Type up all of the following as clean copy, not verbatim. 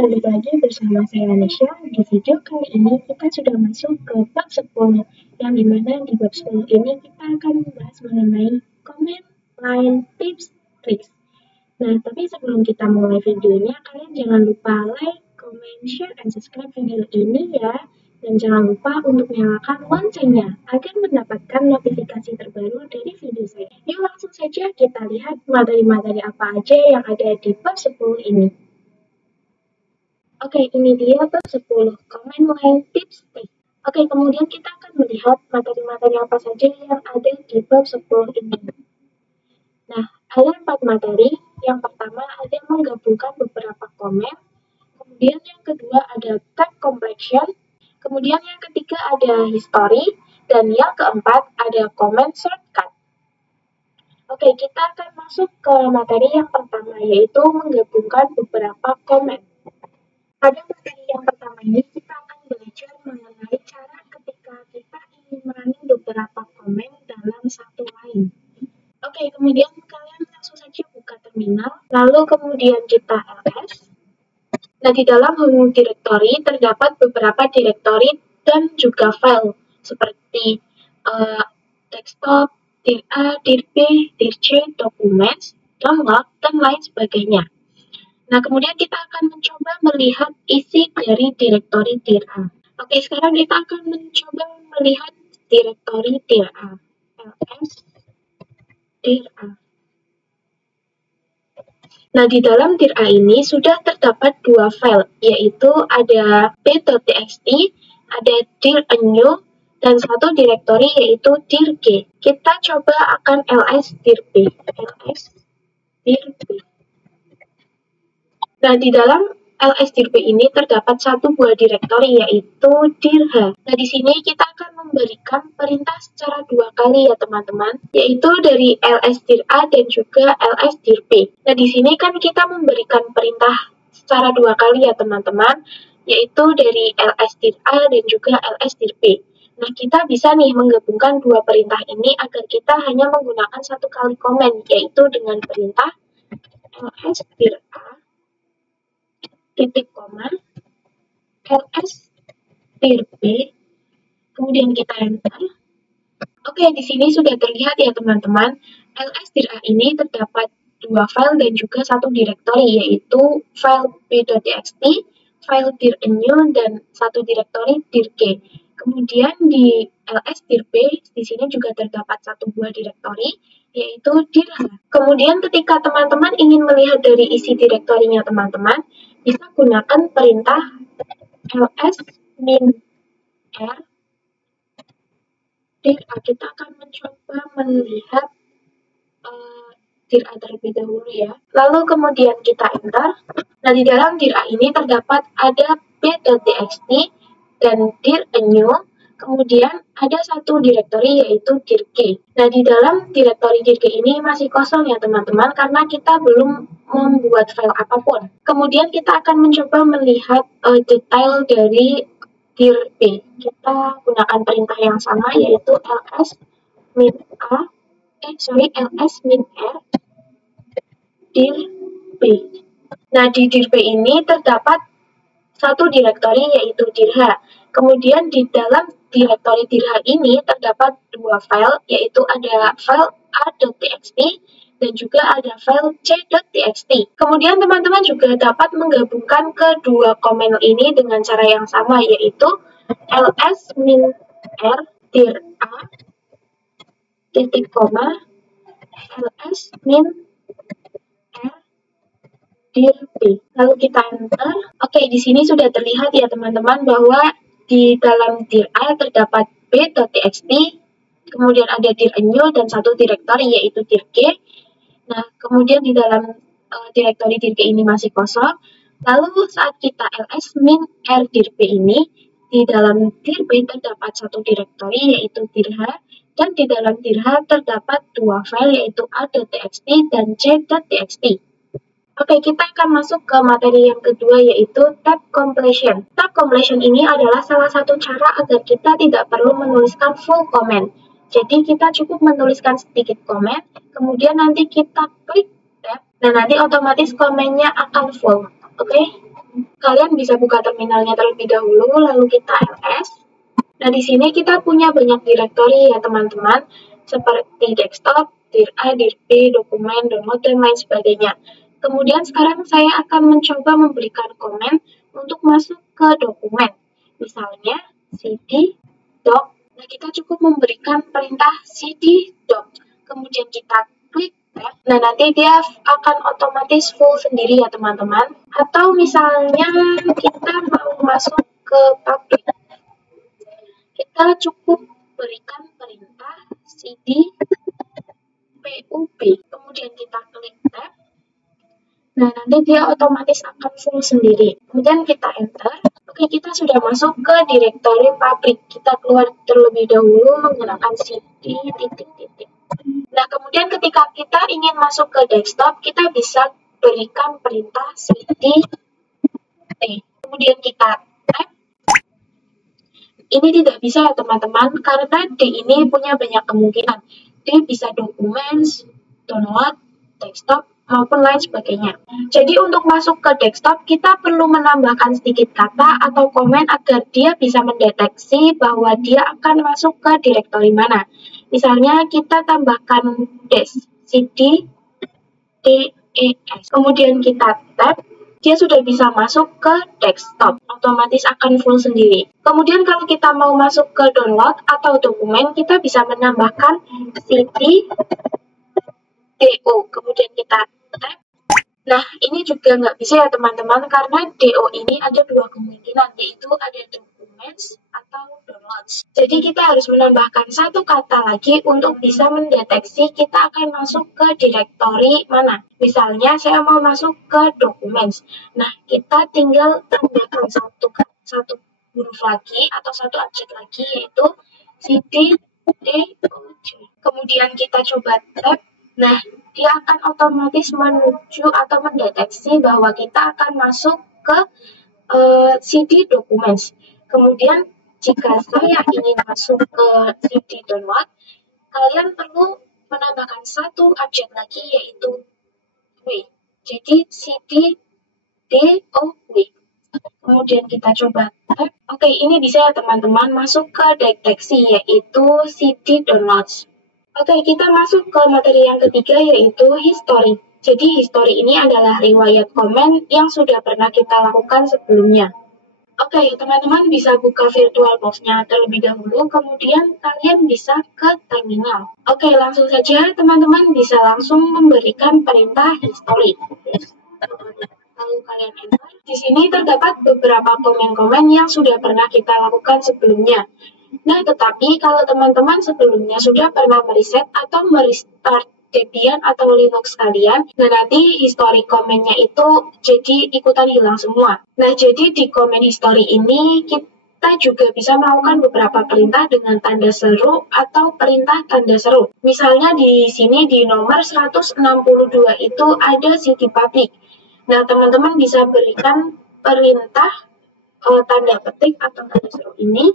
kembali lagi bersama saya Nisha. Di video kali ini kita sudah masuk ke bab 10, yang dimana di bab 10 ini kita akan membahas mengenai comment, line, tips, tricks. Nah, tapi sebelum kita mulai videonya, kalian jangan lupa like, comment, share, dan subscribe video ini ya. Dan jangan lupa untuk nyalakan loncengnya agar mendapatkan notifikasi terbaru dari video saya. Yuk langsung saja kita lihat materi-materi apa aja yang ada di bab 10 ini. Oke, ini dia bab 10, comment, line, tips, tricks. Oke, kemudian kita akan melihat materi-materi apa saja yang ada di bab 10 ini. Nah, ada 4 materi. Yang pertama ada menggabungkan beberapa komen. Kemudian yang kedua ada tag completion. Kemudian yang ketiga ada history. Dan yang keempat ada comment shortcut. Oke, kita akan masuk ke materi yang pertama, yaitu menggabungkan beberapa komen. Pada materi yang pertama ini kita akan belajar mengenai cara ketika kita ingin merunning beberapa komen dalam satu line. Oke, kemudian kalian langsung saja buka terminal, lalu kemudian kita ls. Nah, di dalam home directory terdapat beberapa directory dan juga file seperti desktop, dir A, dir B, dir C, documents, download, dan lain sebagainya. Nah, kemudian kita akan mencoba melihat isi dari directory dir A. Oke, sekarang kita akan mencoba melihat directory dir A. ls dir A. Nah, di dalam dir A ini sudah terdapat 2 file, yaitu ada p.txt, ada dir new, dan satu directory yaitu dir g. Kita coba akan ls dir b. ls dir b. Nah, di dalam ls dir b ini terdapat satu buah directory yaitu dir h. Nah, di sini kita akan memberikan perintah secara 2 kali ya teman-teman, yaitu dari ls dir a dan juga ls dir b. Nah, di sini kan kita memberikan perintah secara 2 kali ya teman-teman, yaitu dari ls dir a dan juga ls dir b. Nah, kita bisa nih menggabungkan 2 perintah ini agar kita hanya menggunakan 1 kali komen, yaitu dengan perintah ls dir a titik koma ls dir b, kemudian kita enter. Oke, di sini sudah terlihat ya teman-teman, ls dir a ini terdapat 2 file dan juga 1 directory, yaitu file p.txt, file dir new, dan 1 directory dir g. Kemudian di ls dir b, di sini juga terdapat 1 buah directory, yaitu dir h. Kemudian ketika teman-teman ingin melihat dari isi direktorinya teman-teman, bisa gunakan perintah ls min r dir a. Kita akan mencoba melihat dir a terlebih dahulu ya. Lalu kemudian kita enter. Nah, di dalam dir a ini terdapat ada p.txt dan dir new. Kemudian ada satu directory yaitu dir g. Nah, di dalam directory dir g ini masih kosong ya teman-teman, karena kita belum membuat file apapun. Kemudian kita akan mencoba melihat detail dari dir b. Kita gunakan perintah yang sama yaitu ls min r dir b. Nah, di dir b ini terdapat satu directory yaitu dir h. Kemudian di dalam directory dir h ini terdapat 2 file, yaitu ada file a.txt dan juga ada file c.txt. Kemudian teman-teman juga dapat menggabungkan kedua komen ini dengan cara yang sama, yaitu ls min r dir a titik koma ls min r dir b. Lalu kita enter. Oke, di sini sudah terlihat ya teman-teman bahwa di dalam dir a terdapat p.txt, kemudian ada dir new dan satu directory yaitu dir g. Nah, kemudian di dalam directory dir g ini masih kosong. Lalu saat kita ls min r dir b ini, di dalam dir b terdapat satu directory yaitu dir h, dan di dalam dir h terdapat 2 file yaitu a.txt dan c.txt. Oke, kita akan masuk ke materi yang kedua yaitu tab completion. Tab completion ini adalah salah satu cara agar kita tidak perlu menuliskan full comment. Jadi kita cukup menuliskan sedikit komen, kemudian nanti kita klik tab, dan nanti otomatis komennya akan full. Oke? Kalian bisa buka terminalnya terlebih dahulu, lalu kita ls. Nah, di sini kita punya banyak direktori ya teman-teman, seperti desktop, dir A, dir B, dokumen, download, dan lain sebagainya. Kemudian sekarang saya akan mencoba memberikan komen untuk masuk ke dokumen. Misalnya cd doc. Nah, kita cukup memberikan perintah cd doc. Kemudian kita klik tab. Nah, nanti dia akan otomatis full sendiri ya teman-teman. Atau misalnya kita mau masuk ke public, kita cukup berikan perintah cd pub, kemudian kita klik tab. Nah, nanti dia otomatis akan full sendiri. Kemudian kita enter. Oke, kita sudah masuk ke direktori pabrik. Kita keluar terlebih dahulu menggunakan cd titik-titik. Nah, kemudian ketika kita ingin masuk ke desktop, kita bisa berikan perintah cd t. Kemudian kita tab. Ini tidak bisa ya teman-teman, karena D ini punya banyak kemungkinan. D bisa dokumen, download, desktop, maupun lain sebagainya. Jadi untuk masuk ke desktop, kita perlu menambahkan sedikit kata atau komen agar dia bisa mendeteksi bahwa dia akan masuk ke direktori mana. Misalnya kita tambahkan des, cd, des, kemudian kita tab. Dia sudah bisa masuk ke desktop, otomatis akan full sendiri. Kemudian kalau kita mau masuk ke download atau dokumen, kita bisa menambahkan cd do, kemudian kita tab. Nah, ini juga nggak bisa ya teman-teman, karena do ini ada dua kemungkinan, yaitu ada documents atau downloads. Jadi kita harus menambahkan satu kata lagi untuk bisa mendeteksi kita akan masuk ke direktori mana. Misalnya saya mau masuk ke documents. Nah, kita tinggal tambahkan satu huruf lagi atau satu objek lagi, yaitu cd doj. Kemudian kita coba tab. Nah, dia akan otomatis menuju atau mendeteksi bahwa kita akan masuk ke cd documents. Kemudian jika saya ingin masuk ke cd download, kalian perlu menambahkan satu objek lagi, yaitu w. Jadi cd dow. Kemudian kita coba tab. Oke, ini bisa ya teman-teman masuk ke deteksi, yaitu cd downloads. Oke, kita masuk ke materi yang ketiga, yaitu history. Jadi history ini adalah riwayat komen yang sudah pernah kita lakukan sebelumnya. Oke, teman-teman bisa buka VirtualBox-nya terlebih dahulu, kemudian kalian bisa ke terminal. Oke, langsung saja teman-teman bisa langsung memberikan perintah history. Lalu kalian enter. Di sini terdapat beberapa komen-komen yang sudah pernah kita lakukan sebelumnya. Nah, tetapi kalau teman-teman sebelumnya sudah pernah mereset atau merestart Debian atau Linux kalian, nah nanti history komennya itu jadi ikutan hilang semua. Nah, jadi di komen history ini kita juga bisa melakukan beberapa perintah dengan tanda seru atau perintah tanda seru. Misalnya di sini di nomor 162 itu ada cd public. Nah, teman-teman bisa berikan perintah tanda petik atau tanda seru ini,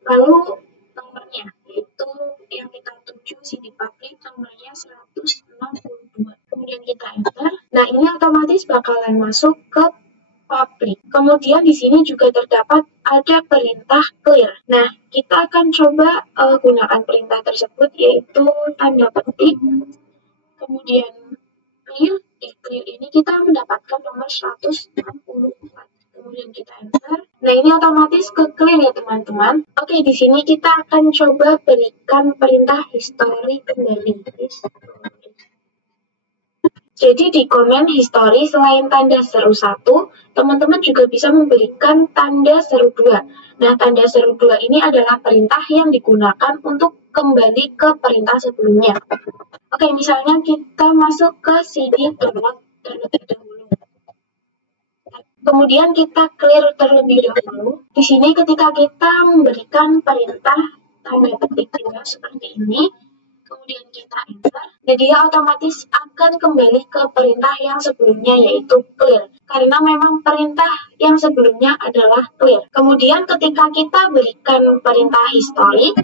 lalu nomornya, yaitu yang kita tuju cd public nomornya 162. Kemudian kita enter. Nah, ini otomatis bakalan masuk ke public. Kemudian di sini juga terdapat ada perintah clear. Nah, kita akan coba gunakan perintah tersebut, yaitu tanda petik, kemudian clear. Di clear ini kita mendapatkan nomor 164. Kemudian kita enter. Nah, ini otomatis ke clear ya teman-teman. Oke, di sini kita akan coba berikan perintah history kembali. Jadi di komen history selain tanda seru 1, teman-teman juga bisa memberikan tanda seru 2. Nah, tanda seru 2 ini adalah perintah yang digunakan untuk kembali ke perintah sebelumnya. Oke, misalnya kita masuk ke cd download terlebih dahulu. Kemudian kita clear terlebih dahulu. Di sini ketika kita memberikan perintah tanda petik juga seperti ini, kemudian kita enter, nah dia otomatis akan kembali ke perintah yang sebelumnya, yaitu clear. Karena memang perintah yang sebelumnya adalah clear. Kemudian ketika kita berikan perintah history,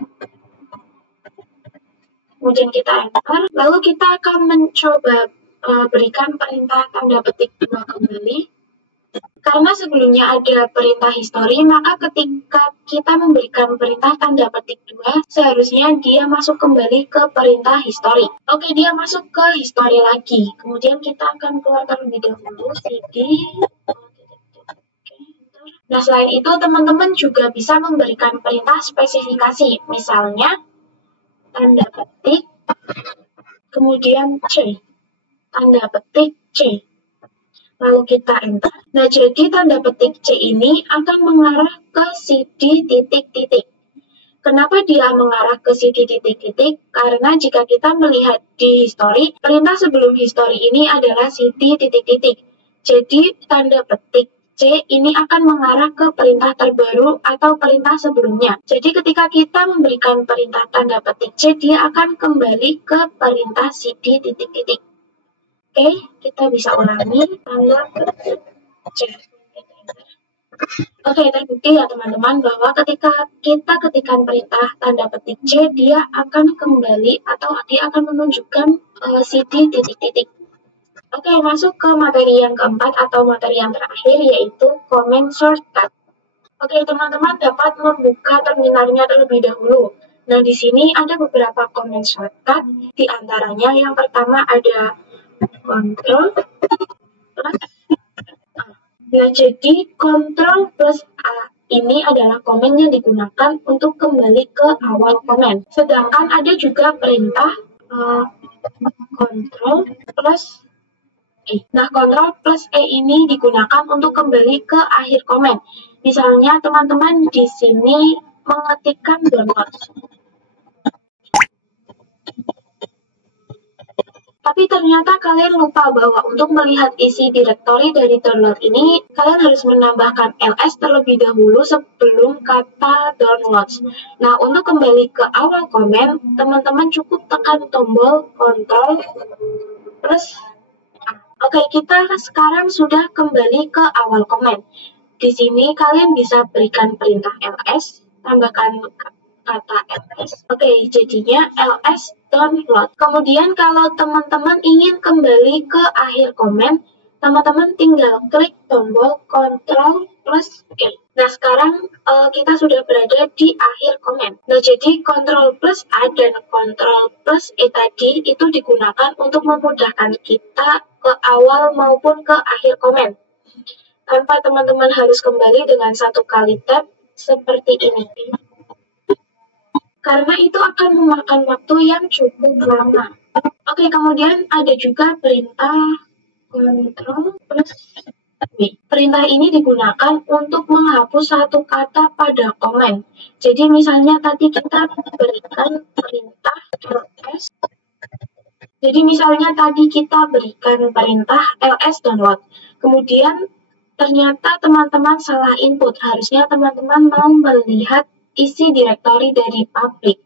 kemudian kita enter, lalu kita akan mencoba berikan perintah tanda petik 2 kembali. Karena sebelumnya ada perintah history, maka ketika kita memberikan perintah tanda petik 2, seharusnya dia masuk kembali ke perintah history. Oke, dia masuk ke history lagi. Kemudian kita akan keluar terlebih dahulu cd. Nah, selain itu teman-teman juga bisa memberikan perintah spesifikasi. Misalnya, tanda petik, kemudian C. Tanda petik C. Lalu kita enter. Nah, jadi tanda petik C ini akan mengarah ke CD titik-titik. Kenapa dia mengarah ke CD titik-titik? Karena jika kita melihat di history, perintah sebelum history ini adalah CD titik-titik. Jadi, tanda petik C ini akan mengarah ke perintah terbaru atau perintah sebelumnya. Jadi, ketika kita memberikan perintah tanda petik C, dia akan kembali ke perintah CD titik-titik. Oke, kita bisa ulangi tanda petik C. Oke, terbukti ya teman-teman bahwa ketika kita ketikkan perintah tanda petik C, dia akan kembali atau dia akan menunjukkan CD titik-titik. Oke, masuk ke materi yang keempat atau materi yang terakhir, yaitu comment shortcut. Oke, teman-teman dapat membuka terminalnya terlebih dahulu. Nah, di sini ada beberapa comment shortcut, di antaranya yang pertama ada Ctrl plus A. Nah, jadi Ctrl plus A ini adalah komen yang digunakan untuk kembali ke awal komen. Sedangkan ada juga perintah Ctrl plus E. Nah, Ctrl plus E ini digunakan untuk kembali ke akhir komen. Misalnya, teman-teman di sini mengetikkan download. Tapi ternyata kalian lupa bahwa untuk melihat isi direktori dari download ini, kalian harus menambahkan ls terlebih dahulu sebelum kata downloads. Nah, untuk kembali ke awal komen, teman-teman cukup tekan tombol Ctrl plus A. Oke, kita sekarang sudah kembali ke awal komen. Di sini kalian bisa berikan perintah ls, tambahkan kata ls. Oke, jadinya ls download. Kemudian kalau teman-teman ingin kembali ke akhir komen, teman-teman tinggal klik tombol Ctrl plus E. Nah, sekarang kita sudah berada di akhir komen. Nah, jadi Ctrl plus A dan Ctrl plus E tadi itu digunakan untuk memudahkan kita ke awal maupun ke akhir komen. Tanpa teman-teman harus kembali dengan satu kali tap seperti ini. Karena itu akan memakan waktu yang cukup lama. Oke, kemudian ada juga perintah Ctrl plus V. Perintah ini digunakan untuk menghapus satu kata pada komen. Jadi misalnya tadi kita berikan perintah ls. Jadi misalnya tadi kita berikan perintah ls download. Kemudian ternyata teman-teman salah input. Harusnya teman-teman mau melihat isi direktori dari public,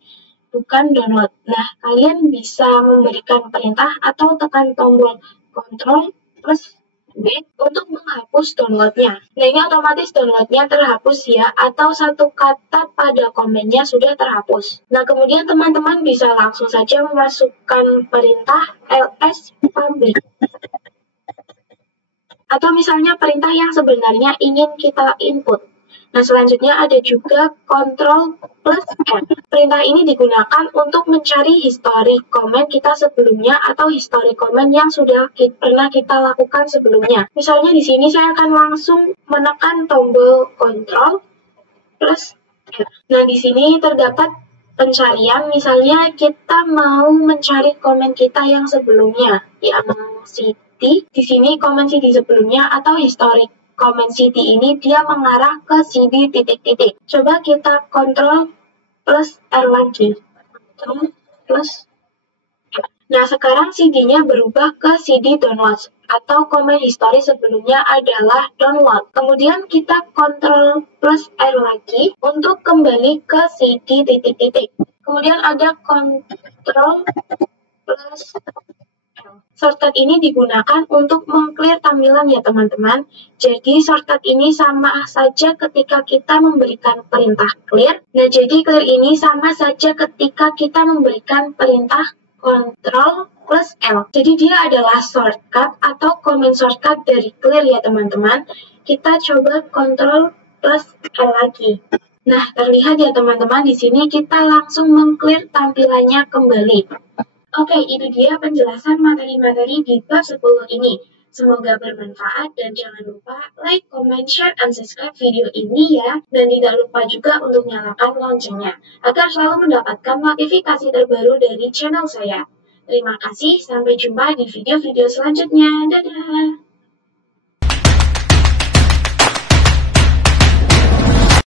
bukan download. Nah, kalian bisa memberikan perintah atau tekan tombol Ctrl plus V untuk menghapus downloadnya. Nah, ini otomatis downloadnya terhapus ya, atau satu kata pada komennya sudah terhapus. Nah, kemudian teman-teman bisa langsung saja memasukkan perintah ls public. Atau misalnya perintah yang sebenarnya ingin kita input. Nah, selanjutnya ada juga Ctrl plus N. Perintah ini digunakan untuk mencari histori komen kita sebelumnya atau histori komen yang sudah pernah kita lakukan sebelumnya. Misalnya di sini saya akan langsung menekan tombol Ctrl plus N. Nah, di sini terdapat pencarian, misalnya kita mau mencari komen kita yang sebelumnya, yang CD. Di sini komen CD sebelumnya atau histori komen CD ini dia mengarah ke CD titik-titik. Coba kita Ctrl plus R lagi. Ctrl plus R. Nah, sekarang CD-nya berubah ke CD downloads atau komen histori sebelumnya adalah download. Kemudian kita Ctrl plus R lagi untuk kembali ke CD titik-titik. Kemudian ada Ctrl plus shortcut ini digunakan untuk meng-clear tampilan ya teman-teman. Jadi shortcut ini sama saja ketika kita memberikan perintah clear. Nah, jadi clear ini sama saja ketika kita memberikan perintah Ctrl plus L. Jadi dia adalah shortcut atau command shortcut dari clear ya teman-teman. Kita coba Ctrl plus L lagi. Nah, terlihat ya teman-teman, di sini kita langsung meng-clear tampilannya kembali. Oke, itu dia penjelasan materi-materi di bab 10 ini. Semoga bermanfaat dan jangan lupa like, comment, share, and subscribe video ini ya. Dan tidak lupa juga untuk nyalakan loncengnya agar selalu mendapatkan notifikasi terbaru dari channel saya. Terima kasih, sampai jumpa di video-video selanjutnya. Dadah!